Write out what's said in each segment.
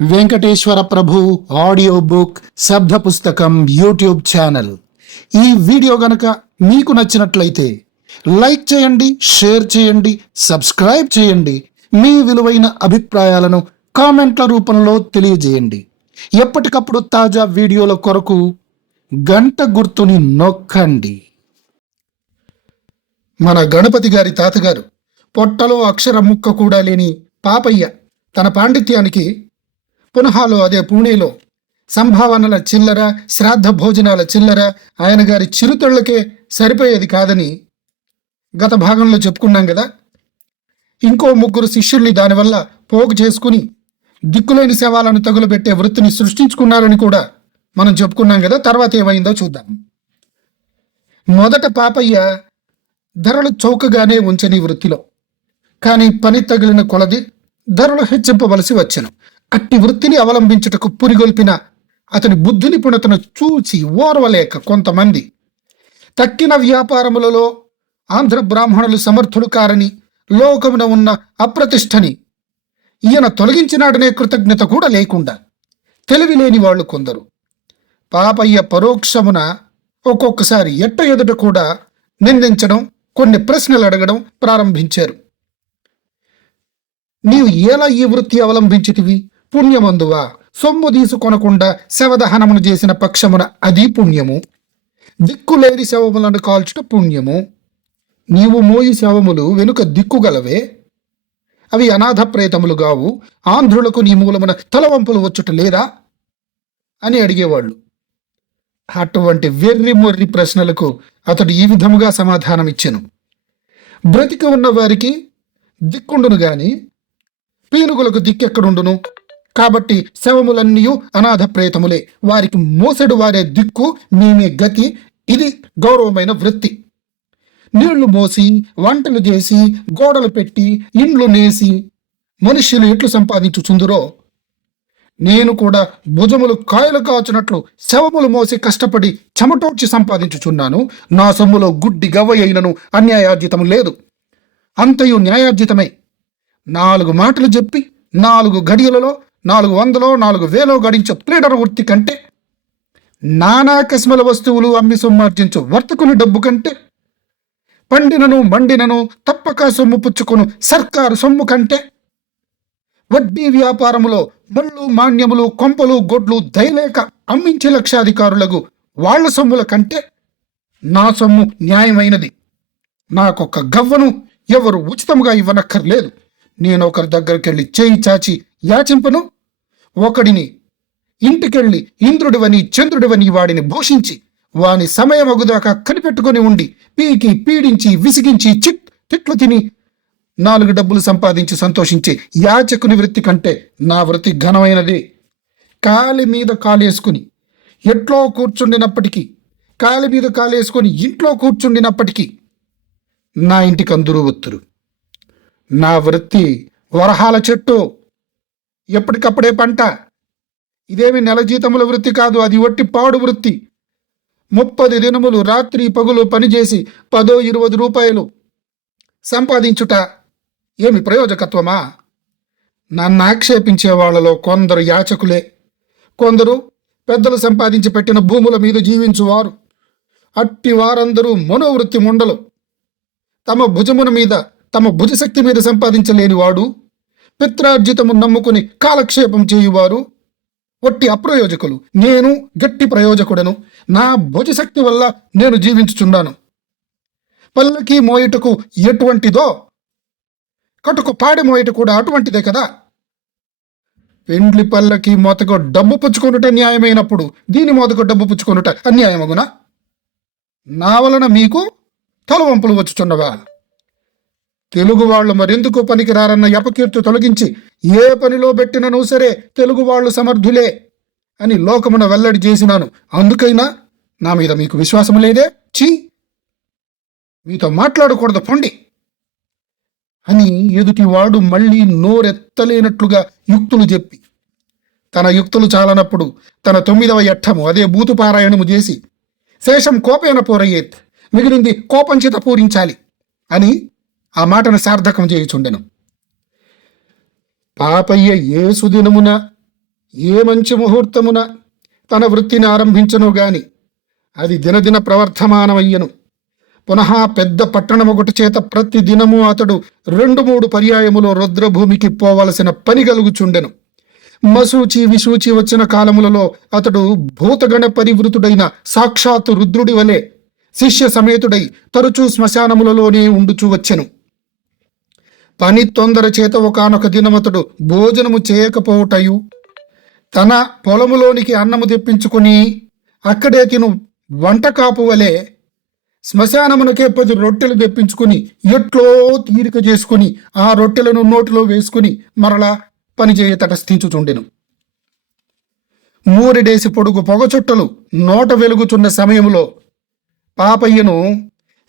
వెంకటేశ్వర ప్రభు audio book శబ్ద పుస్తకం YouTube channel. ఈ వీడియో గనక మీకు నచ్చినట్లయితే లైక్ చేయండి షేర్ చేయండి సబ్స్క్రైబ్ చేయండి. మీ విలువైన అభిప్రాయాలను కామెంట్ల రూపంలో తెలియజేయండి. ఎప్పటికప్పుడు తాజా వీడియోల కొరకు గంట గుర్తుని నొక్కండి. మన గణపతి గారి తాతగారు పొట్టలో అక్షర ముక్క కూడా లేని పాపయ్య తన పాండిత్యానికి పునహాలో అదే పూణేలో సంభావనల చిల్లర శ్రాద్ధ భోజనాల చిల్లర ఆయన గారి చిరుతళ్ళకే సరిపోయేది కాదని గత భాగంలో చెప్పుకున్నాం కదా ఇంకో ముగ్గురు శిష్యుల్ని దానివల్ల పోగు చేసుకుని దిక్కులేని శవాలను తగులబెట్టే వృత్తిని సృష్టించుకున్నారని కూడా మనం చెప్పుకున్నాం కదా తర్వాత ఏమైందో చూద్దాం. మొదట పాపయ్య ధరలు చౌకగానే ఉంచని వృత్తిలో కానీ పని తగిలిన కొలది ధరలు హెచ్చింపవలసి వచ్చను. అట్టి వృత్తిని అవలంబించుటకు పురిగొల్పిన అతని బుద్ధి నిపుణతను చూచి ఓర్వలేక కొంతమంది. తక్కిన వ్యాపారములలో ఆంధ్ర బ్రాహ్మణులు సమర్థులు కారని లోకమున ఉన్న అప్రతిష్టని ఈయన తొలగించినాడనే కృతజ్ఞత కూడా లేకుండా తెలివి లేని వాళ్ళు కొందరు. పాపయ్య పరోక్షమున ఒక్కొక్కసారి ఎట్ట ఎదుట కూడా నిందించడం కొన్ని ప్రశ్నలు అడగడం ప్రారంభించారు. నీవు ఎలా ఈ వృత్తి అవలంబించితివి? పుణ్యమందువా? సొమ్ము తీసుకొనకుండా శవదహనమును చేసిన పక్షమున అది పుణ్యము? దిక్కులేని శవములను కాల్చుట పుణ్యము? నీవు మోయి శవములు వెనుక దిక్కుగలవే? అవి అనాథ ప్రేతములు గావు. ఆంధ్రులకు నీ మూలమున తలవంపులు వచ్చుట లేదా? అని అడిగేవాళ్ళు. అటువంటి వెర్రి మొర్రి ప్రశ్నలకు అతడు ఈ విధముగా సమాధానమిచ్చెను. బ్రతికి ఉన్న వారికి దిక్కుండును గాని పీనుగులకు దిక్కెక్కడుండును? కాబట్టి శవములన్నీ అనాథ ప్రేతములే. వారికి మోసెడు వారే దిక్కు మేమే గతి. ఇది గౌరవమైన వృత్తి. నీళ్ళు మోసి వంటలు చేసి గోడలు పెట్టి ఇండ్లు నేసి మనుష్యులు ఎట్లు సంపాదించుచుందురో? నేను కూడా భుజములు కాయలు కాచునట్లు శవములు మోసి కష్టపడి చెమటోడ్చి సంపాదించుచున్నాను. నా సొమ్ములో గుడ్డి గవ్వ అయినను అన్యాయార్జితం లేదు. అంతయు న్యాయార్జితమే. నాలుగు మాటలు చెప్పి నాలుగు గడియలలో నాలుగు వందలో నాలుగు వేలో గడించే ప్లీడర్ వృత్తి కంటే నానా కస్మల వస్తువులు అమ్మి సొమ్మార్జించు వర్తకుని డబ్బు కంటే పండినను మండినను తప్పక సొమ్ము పుచ్చుకొను సర్కారు సొమ్ము కంటే వడ్డీ వ్యాపారములో మళ్ళు మాన్యములు కొంపలు గొడ్లు దయలేక అమ్మించే లక్షాధికారులకు వాళ్ళ సొమ్ముల కంటే నా సొమ్ము న్యాయమైనది. నాకొక్క గవ్వను ఎవరు ఉచితంగా ఇవ్వనక్కర్లేదు. నేను ఒకరి దగ్గరికి వెళ్ళి చేయి చాచి యాచింపను ఒకడిని ఇంటికెళ్ళి ఇంద్రుడివని చంద్రుడివని వాడిని భూషించి వాని సమయమగుదాకా కనిపెట్టుకొని ఉండి పీకి పీడించి విసిగించి చిట్ తిట్లు తిని నాలుగు డబ్బులు సంపాదించి సంతోషించే యాచకుని వృత్తి కంటే నా వృత్తి ఘనమైనది. కాలి మీద కాలేసుకుని ఎట్లో కూర్చుండినప్పటికీ కాలి మీద కాలేసుకొని ఇంట్లో కూర్చుండినప్పటికీ నా ఇంటికి అందరూ ఒత్తురు. నా వృత్తి వరహాల చెట్టు. ఎప్పటికప్పుడే పంట. ఇదేమి నెల జీతముల వృత్తి కాదు అది ఒట్టి పాడు వృత్తి. ముప్పది దినములు రాత్రి పగులు పనిచేసి పదో ఇరవై రూపాయలు సంపాదించుట ఏమి ప్రయోజకత్వమా? నన్ను ఆక్షేపించే వాళ్ళలో కొందరు యాచకులే. కొందరు పెద్దలు సంపాదించి పెట్టిన భూముల మీద జీవించువారు. అట్టి వారందరూ మనోవృత్తి ముండలు. తమ భుజమున మీద తమ భుజశక్తి మీద సంపాదించలేని వాడు పిత్రార్జితము నమ్ముకుని కాలక్షేపం చేయువారు ఒట్టి అప్రయోజకులు. నేను గట్టి ప్రయోజకుడను. నా భుజశక్తి వల్ల నేను జీవించుచున్నాను. పల్లకి మోయుటకు ఎటువంటిదో కటుకు పాడి మోయట కూడా అటువంటిదే కదా. పెండ్లి పల్లకి మోతకు డబ్బు పుచ్చుకొనుట న్యాయమైనప్పుడు దీని మోతకు డబ్బు పుచ్చుకొనుట అన్యాయమగునా? నా వలన మీకు తలవంపులు వచ్చుచున్నవా? తెలుగు వాళ్ళు మరెందుకు పనికిరారన్న యపకీర్తి తొలగించి ఏ పనిలో పెట్టినను సరే తెలుగు వాళ్ళు సమర్థులే అని లోకమున వెల్లడి చేసినాను. అందుకైనా నా మీద మీకు విశ్వాసం లేదే? చీ మీతో మాట్లాడకూడదు పొండి! అని ఎదుటివాడు మళ్ళీ నోరెత్తలేనట్లుగా యుక్తులు చెప్పి తన యుక్తులు చాలనప్పుడు తన తొమ్మిదవ ఎట్టము అదే భూతుపారాయణము చేసి శేషం కోపేన పోరయ్యేత్ మిగిలింది కోపంచిత పూరించాలి అని ఆ మాటను సార్థకం చేయుచుండెను. పాపయ్య ఏ సుదినమున ఏ మంచి ముహూర్తమున తన వృత్తిని ఆరంభించను గాని అది దినదిన ప్రవర్ధమానమయ్యను. పునః పెద్ద పట్టణం ఒకటి చేత ప్రతి దినము అతడు రెండు మూడు పర్యాయములో రుద్రభూమికి పోవలసిన పని కలుగుచుండెను మసూచి విసూచి వచ్చిన కాలములలో అతడు భూతగణ పరివృతుడైన సాక్షాత్తు రుద్రుడి వలె శిష్య సమేతుడై తరచూ శ్మశానములలోనే ఉండుచూ వచ్చెను. పని తొందర చేత ఒకనొక దినమతడు భోజనము చేయకపోవుటయు. తన పొలములోనికి అన్నము తెప్పించుకుని అక్కడే తిను వంటకాపు వలె శ్మశానమునకే పది రొట్టెలు తెప్పించుకుని ఎట్లో తీరిక చేసుకుని ఆ రొట్టెలను నోటిలో వేసుకుని మరలా పనిచేయ తటస్థించుచుండెను మూరిడేసి పొడుగు పొగచుట్టలు నోట వెలుగుచున్న సమయంలో పాపయ్యను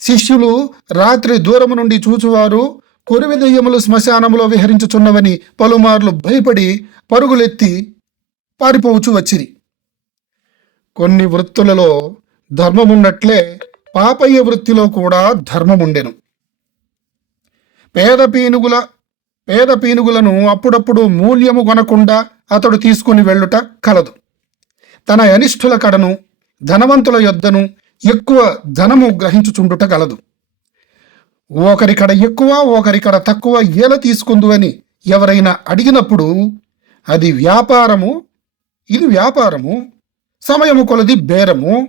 శిష్యులు రాత్రి దూరము నుండి చూచువారు కొరివి దెయ్యములు శ్మశానములో విహరించుచున్నవని పలుమార్లు భయపడి పరుగులెత్తి పారిపోవచ్చు వచ్చిరి. కొన్ని వృత్తులలో ధర్మమున్నట్లే పాపయ్య వృత్తిలో కూడా ధర్మముండెను. పేద పీనుగుల పేద పీనుగులను అప్పుడప్పుడు మూల్యము కొనకుండా అతడు తీసుకుని వెళ్ళుట కలదు. తన అనిష్ఠుల కడను ధనవంతుల యొద్దను ఎక్కువ ధనము గ్రహించుచుండుట కలదు. ఒకరికడ ఎక్కువ ఒకరికడ తక్కువ ఏల తీసుకుందు అని ఎవరైనా అడిగినప్పుడు అది వ్యాపారము ఇది వ్యాపారము సమయము కొలది బేరము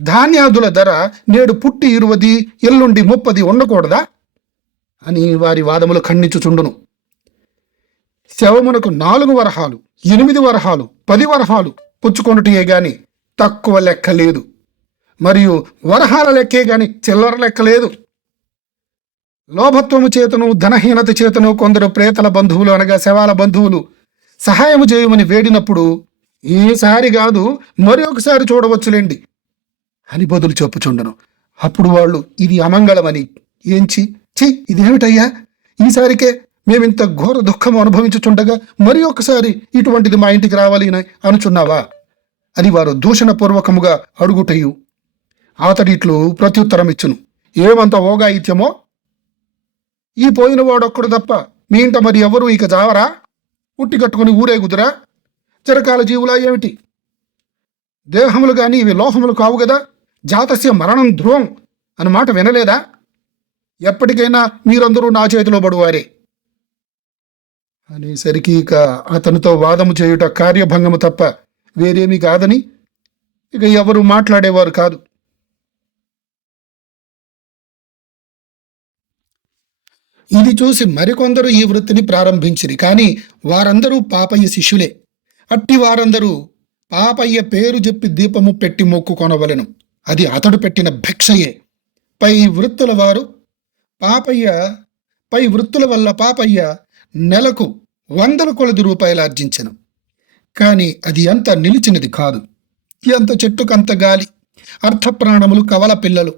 ధాన్యాదుల ధర నేడు పుట్టి ఇరువది ఎల్లుండి ముప్పది ఉండకూడదా? అని వారి వాదములు ఖండించుచుండును. శవమునకు నాలుగు వరహాలు ఎనిమిది వరహాలు పది వరహాలు పుచ్చుకొనుటయే గాని తక్కువ లెక్క లేదు మరియు వరహాల లెక్కే గాని చిల్లర లెక్క లేదు లోభత్వము చేతను ధనహీనత చేతను కొందరు ప్రేతల బంధువులు అనగా శవాల బంధువులు. సహాయము చేయమని వేడినప్పుడు ఈసారి కాదు మరి ఒకసారి చూడవచ్చులేండి. అని బదులు చెప్పుచుండను. అప్పుడు వాళ్ళు ఇది అమంగళమని. ఏంచి? చి ఇదేమిటయ్యా? ఈసారికే మేమింత ఘోర దుఃఖం అనుభవించుచుండగా మరి ఒకసారి ఇటువంటిది మా ఇంటికి రావాలి అని అనుచున్నావా? అని వారు దూషణపూర్వకముగా అడుగుటయు. అతడిట్లు ప్రత్యుత్తరం ఇచ్చును ఏమంత ఓగాయిత్యమో? ఈ పోయిన వాడొక్కడు తప్ప మీ ఇంట మరి ఎవరు ఇక జావరా? ఉట్టి కట్టుకుని ఊరేగుదురా చిరకాల జీవులా ఏమిటి? దేహములు కానీ ఇవి లోహములు కావు కదా జాతస్య మరణం ధ్రువం అన్నమాట వినలేదా? ఎప్పటికైనా మీరందరూ నా చేతిలో పడువారే. అనేసరికి ఇక అతనితో వాదము చేయుట కార్యభంగము తప్ప వేరేమీ కాదని ఇక ఎవరు మాట్లాడేవారు కాదు. ఇది చూసి మరికొందరు ఈ వృత్తిని ప్రారంభించిరి. కానీ వారందరూ పాపయ్య శిష్యులే. అట్టి వారందరూ పాపయ్య పేరు చెప్పి దీపము పెట్టి మొక్కు కొనవలెను. అది అతడు పెట్టిన భిక్షయే. పై వృత్తుల వారు పాపయ్య పై వృత్తుల వల్ల పాపయ్య నెలకు వందల కొలది రూపాయలు ఆర్జించను. కానీ అది అంత నిలిచినది కాదు. ఎంత చెట్టుకంత గాలి అర్థప్రాణములు కవల పిల్లలు.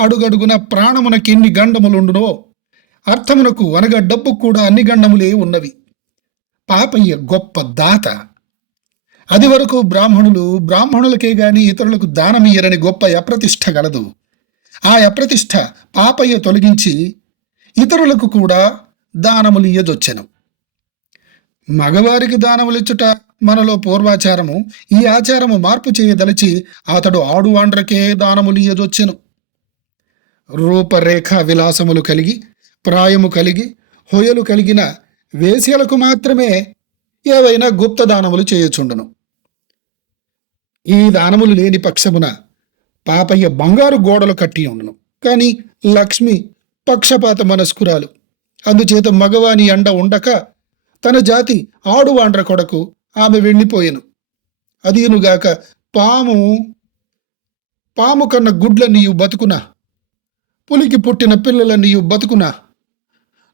అడుగడుగున ప్రాణమునకెన్ని గండములుండునో అర్థమునకు అనగా డబ్బు కూడా అన్ని గండములే ఉన్నవి. పాపయ్య గొప్ప దాత. అది వరకు బ్రాహ్మణులు బ్రాహ్మణులకే గాని ఇతరులకు దానమియ్యరని గొప్ప అప్రతిష్ట గలదు. ఆ అప్రతిష్ట పాపయ్య తొలగించి ఇతరులకు కూడా దానములు ఇయ్యదొచ్చెను. మగవారికి దానములిచ్చుట మనలో పూర్వాచారము ఈ ఆచారము మార్పు చేయదలిచి అతడు ఆడువాండ్రకే దానములు ఇయ్యదొచ్చెను. రూపరేఖ విలాసములు కలిగి ప్రాయము కలిగి హొయలు కలిగిన వేశ్యలకు మాత్రమే ఏవైనా గుప్త దానములు చేయుచుండును. ఈ దానములు లేని పక్షమున పాపయ్య బంగారు గోడలు కట్టి ఉండును. కానీ లక్ష్మి పక్షపాత మనస్కురాలు. అందుచేత మగవాని అండ ఉండక తన జాతి ఆడువాండ్ర కొడకు ఆమె వెళ్ళిపోయెను అదీనుగాక పాము పాము కన్న గుడ్ల నీయు బతుకునా? పులికి పుట్టిన పిల్లల నీయు బతుకునా?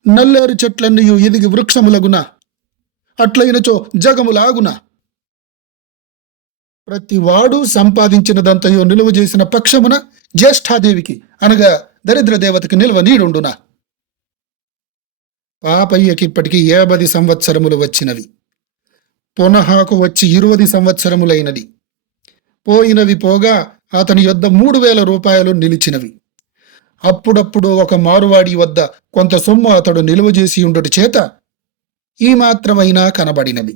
నల్లేరు చెట్లన్నీయు ఎదిగి వృక్షములగునా అట్లయినచో జగములాగున. ప్రతి వాడు సంపాదించినదంతయో నిలువ చేసిన పక్షమున జ్యేష్ఠాదేవికి అనగా దరిద్ర దేవతకి నిల్వ నీడుండునా. పాపయ్యకి ఏబది సంవత్సరములు వచ్చినవి. పునహాకు వచ్చి ఇరువది సంవత్సరములైనది. పోయినవి పోగా అతని యొద్ద మూడు వేల రూపాయలు నిలిచినవి. అప్పుడప్పుడు ఒక మారువాడి వద్ద కొంత సొమ్ము అతడు నిలువ చేసి ఉండటి చేత ఈ మాత్రమైనా కనబడినవి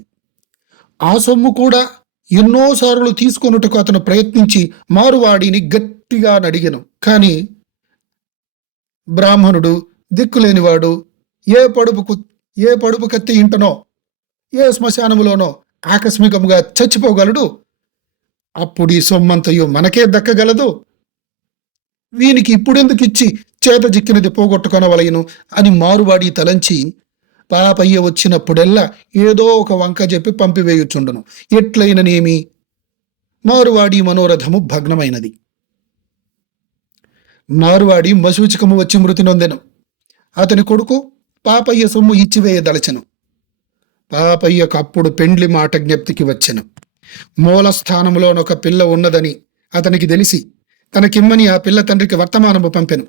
ఆ సొమ్ము కూడా ఎన్నోసార్లు తీసుకొనుటకు అతను ప్రయత్నించి మారువాడిని గట్టిగా నడిగను. కానీ బ్రాహ్మణుడు దిక్కులేనివాడు ఏ పడుపుకు ఏ పడుపు కత్తి ఇంటనో ఏ శ్మశానములోనో ఆకస్మికంగా చచ్చిపోగలడు? అప్పుడు ఈ సొమ్మంతయు మనకే దక్కగలదు? వీనికి ఇప్పుడెందుకు ఇచ్చి చేత చిక్కినది పోగొట్టుకొనవలయను అని మారువాడి తలంచి పాపయ్య వచ్చినప్పుడెల్లా ఏదో ఒక వంక చెప్పి పంపివేయుచుండును. ఎట్లయిననేమి? మారువాడి మనోరథము భగ్నమైనది. మారువాడి మసూచికము వచ్చి మృతి నొందెను. అతని కొడుకు పాపయ్య సొమ్ము ఇచ్చివేయదలచెను. పాపయ్యకు అప్పుడు పెండ్లి మాట జ్ఞప్తికి వచ్చెను. మూలస్థానంలోనొక పిల్ల ఉన్నదని అతనికి తెలిసి తనకిమ్మని ఆ పిల్ల తండ్రికి వర్తమానము పంపెను.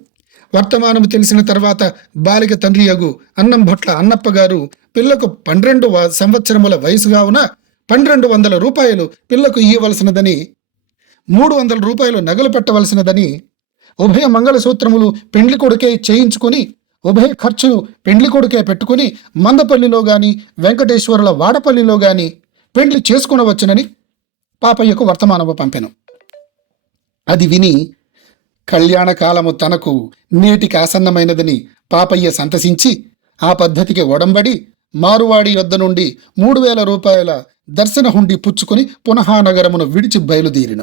వర్తమానము తెలిసిన తర్వాత బాలిక తండ్రి అగు అన్నం భొట్ల అన్నప్ప గారు పిల్లకు పన్నెండు సంవత్సరముల వయసుగా ఉన్న పన్నెండు వందల రూపాయలు పిల్లకు ఇవ్వవలసినదని మూడు వందల రూపాయలు నగలు పెట్టవలసినదని ఉభయ మంగళసూత్రములు పెండ్లి కొడుకే చేయించుకొని ఉభయ ఖర్చులు పెండ్లి కొడుకే పెట్టుకుని మందపల్లిలో గాని వెంకటేశ్వరుల వాడపల్లిలో గాని పెండ్లి చేసుకునవచ్చునని పాపయ్యకు వర్తమానము పంపెను. అది విని కళ్యాణకాలము తనకు నేటికి ఆసన్నమైనదని పాపయ్య సంతసించి ఆ పద్ధతికి ఒడంబడి మారువాడి యొద్ద నుండి మూడు వేల రూపాయల దర్శన హుండి పుచ్చుకుని పునః నగరమును విడిచి బయలుదేరిన.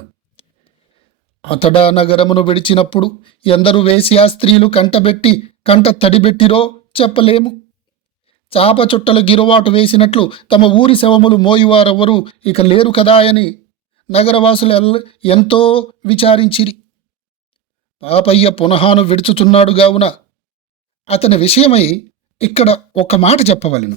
అతడా నగరమును విడిచినప్పుడు ఎందరు వేసి ఆ స్త్రీలు కంటబెట్టి కంట తడిబెట్టిరో చెప్పలేము. చాప చుట్టలు గిరువాటు వేసినట్లు తమ ఊరి శవములు మోయువారెవరు ఇక లేరు కదా అని నగరవాసులు ఎంతో విచారించిరి. పాపయ్య పునఃను విడుచుచున్నాడు గావున. అతని విషయమై ఇక్కడ ఒక మాట చెప్పవలను.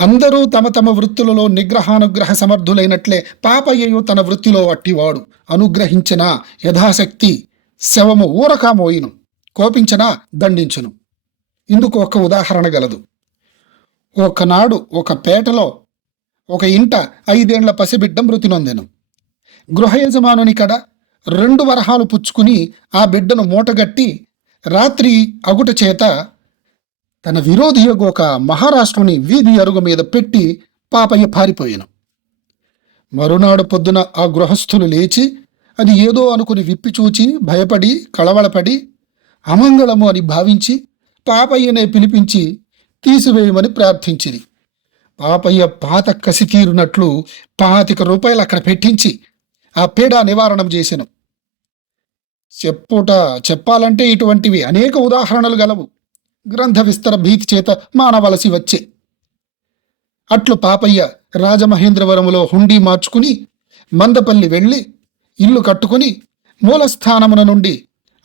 అందరూ తమ తమ వృత్తులలో నిగ్రహానుగ్రహ సమర్థులైనట్లే పాపయ్యయు తన వృత్తిలో అట్టివాడు. అనుగ్రహించిన యథాశక్తి శవము ఊరక మోయిను. కోపించనా దండించును. ఇందుకు ఒక ఉదాహరణ గలదు. ఒకనాడు ఒక పేటలో ఒక ఇంట ఐదేండ్ల పసిబిడ్డ మృతి నొందెను. గృహ యజమానుని కడ రెండు వరహాలు పుచ్చుకుని ఆ బిడ్డను మూటగట్టి రాత్రి అగుట చేత తన విరోధి యొక్క ఒక మహారాష్ట్రుని వీధి అరుగు మీద పెట్టి పాపయ్య పారిపోయాను. మరునాడు పొద్దున ఆ గృహస్థులు లేచి అది ఏదో అనుకుని విప్పి చూచి భయపడి కళవళపడి అమంగళము అని భావించి పాపయ్యనే పిలిపించి తీసివేయమని ప్రార్థించిరి. పాపయ్య పాత కసి తీరునట్లు పాతిక రూపాయలు అక్కడ పెట్టించి ఆ పీడ నివారణం చేసెను. చెప్పుట చెప్పాలంటే ఇటువంటివి అనేక ఉదాహరణలు గలవు. గ్రంథ విస్తర భీతి చేత మానవలసి వచ్చే. అట్లు పాపయ్య రాజమహేంద్రవరములో హుండీ మార్చుకుని మందపల్లి వెళ్ళి ఇల్లు కట్టుకుని మూలస్థానమున నుండి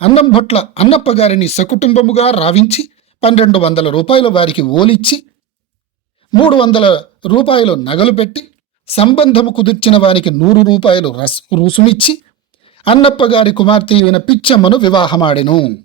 అన్నం భట్ల అన్నప్ప గారిని సకుటుంబముగా రావించి పన్నెండు వందల రూపాయలు వారికి ఓలిచ్చి మూడు వందల రూపాయలు నగలు పెట్టి సంబంధము కుదిర్చిన వారికి నూరు రూపాయలు రస్ రుసుమిచ్చి అన్నప్ప గారి కుమార్తె అయిన పిచ్చమ్మను వివాహమాడెను.